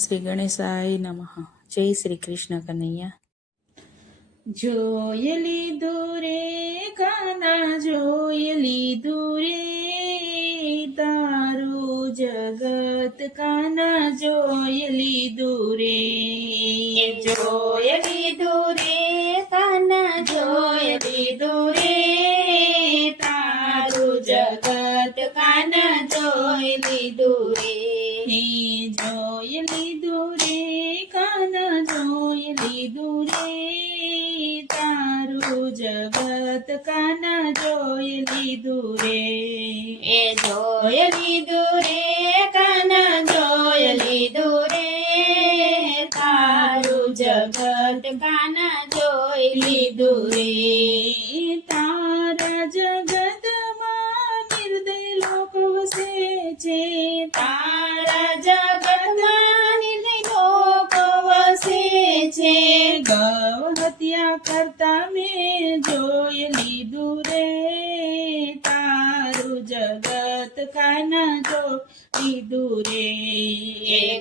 શ્રી ગણેશાય નમઃ. જય શ્રી કૃષ્ણ કનૈયા. જોઈ લીધું રે કાના, જોઈ લીધું રે તારું જગત કાના, જોઈ લીધું રે. જોઈ લીધું રે કાના, જોઈ લીધું રે તારું જગત કાના, જોઈ લીધું રે. જોઈ લીધું રે કાના, જોઈ લીધું રે તારું જગત કાના, જોઈ લીધું રે. જોઈ લીધું રે કાના, જોઈ લીધું રે તારું જગત કાના, જોઈ લીધું રે. તારા જગતમાં નિર્દય લોકો વસે છે, તારા જગતમાં નિર્દય લોકો વસે છે. ગૌ હત્યા કરતા મેં જોઈ લીધું રે તારું જગત કાના, જોઈ લીધું રે.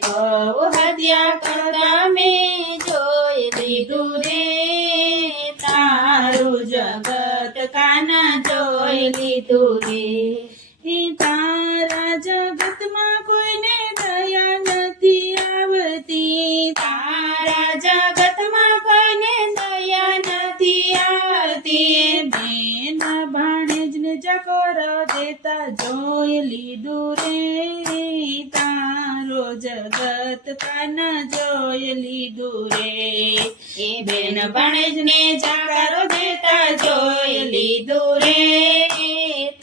ગૌ હત્યા કરતા મેં જોઈ લીધું રે તારું જગત કાના, જોઈ લીધું રે. તારા જગતમાં કોઈને દયા નથી આવતી, તારા જગતમાં કોઈને દયા નથી આવતી. બેન ભાણેજને જકોર દેતા જોઈ લીધું રે તારો જગત કાના, જોઈ લીધું રે. બેન ભાણેજને જાકારો દેતા જોઈ લીધું રે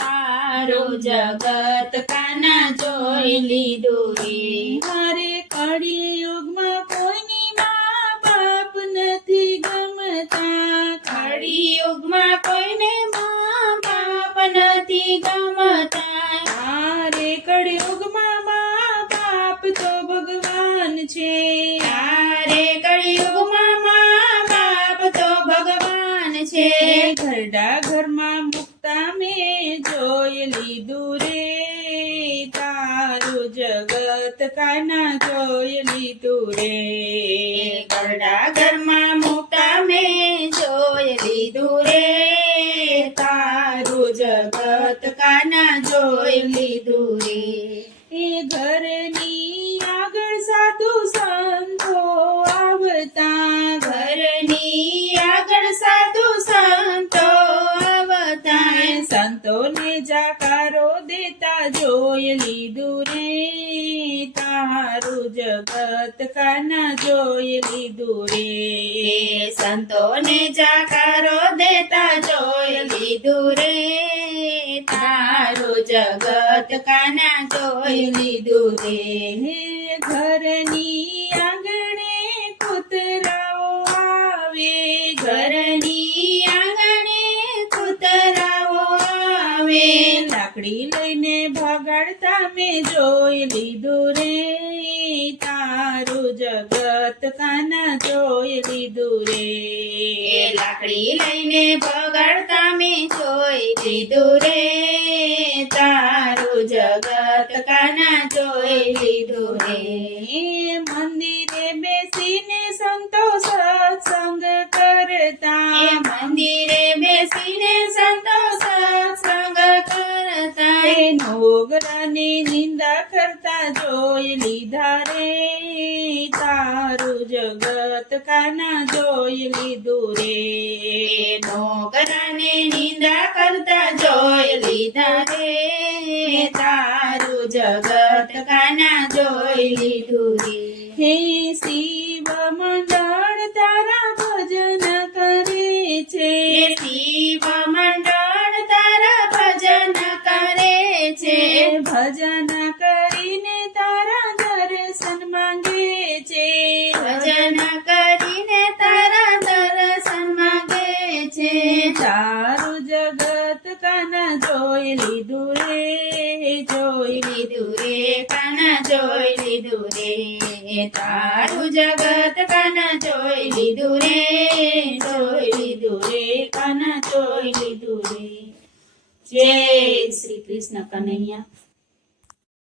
તારું જગત કાના, જોઈ લીધું રે. મારે કળી યુગમાં કોઈની મા બાપ નથી ગમતા, કળી યુગમાં કોઈને મા બાપ નથી ગમતા. મારે કળી યુગમાં મા બાપ તો ભગવાન છે, તારે કળી યુગમાં મા બાપ તો ભગવાન છે. ઘરડા ઘરમાં મુકતા મેં જોઈ લીધું રે તારું જગત કાના, જોઈ લીધું રે. ઘરડા ઘરમાં મુકતા મેં જોઈ લીધું રે તારું જગત કાના, જોઈ લીધું રે. ઘરની આગળ સાધુ સંતો આવતા, ઘરની આગળ સાધુ સંતો આવતા. સંતોને જાકારો દેતા જોઈ લીધું રે તારું જગત કાના, જોઈ લીધું રે. સંતોને જાકારો દેતા જોઈ લીધું રે તારું જગત કાના, જોઈ લીધું રે. ઘરની આંગણે કૂતરાઓ આવે, ઘરની આંગણે કૂતરાઓ આવે. લાકડી લઈને ભગાડતા મેં જોઈ લીધું રે તારું જગત કાના, જોઈ લીધું રે. લાકડી લઈને ભગાડતા મેં જોઈ લીધું રે તારું જગત કાના, જોઈ લીધું રે. મંદિરે બેસીને સંતો સત્સંગ કરતા, મંદિરે બેસીને સંતો સત્સંગ કરતા. નોગરાની નિંદા કરતા જોઈ લીધા રે તારું જગત કાના, જોઈ લીધું રે. નોગરાને નિંદા કરતા જોઈ લીધા રે તારું જગત કાના, જોઈ લીધું રે. હે શિવ મંડળ તારા ભજન કરે છે, શિવ મંડળ તારા ભજન કરે છે. ભજન કરીને તારા દર્શન માંગે છે, ભજન કરીને તારા દર્શન માંગે છે. તારું જગત કાના, જોઈ લીધું રે, જોઈ લીધું રે કાના, જોઈ લીધું રે. તારું જગત કાના, જોઈ લીધું રે, જોઈ લીધું રે કાના, જોઈ લીધું રે. જય શ્રી કૃષ્ણ કનૈયા.